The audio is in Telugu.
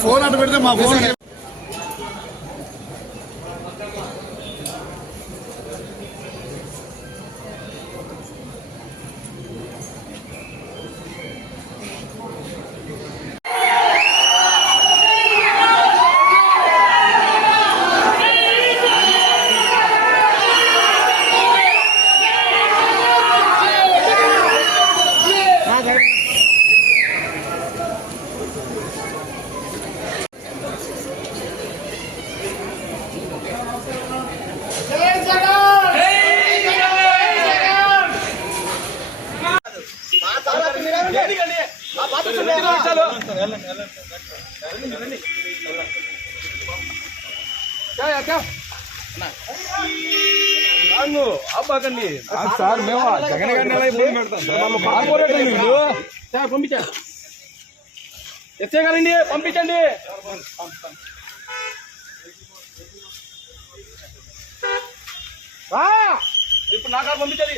ఫోన్ అటు పెడితే మా ఫోన్ సార్ మేము జగన్ గారిని ఎలా ఇబ్బంది పెడతాం సార్ మమ్మల్ని సార్ పంపించండి ఎస్ఏ గారండి పంపించండి ఇప్పుడు నా కారు పంపించాలి.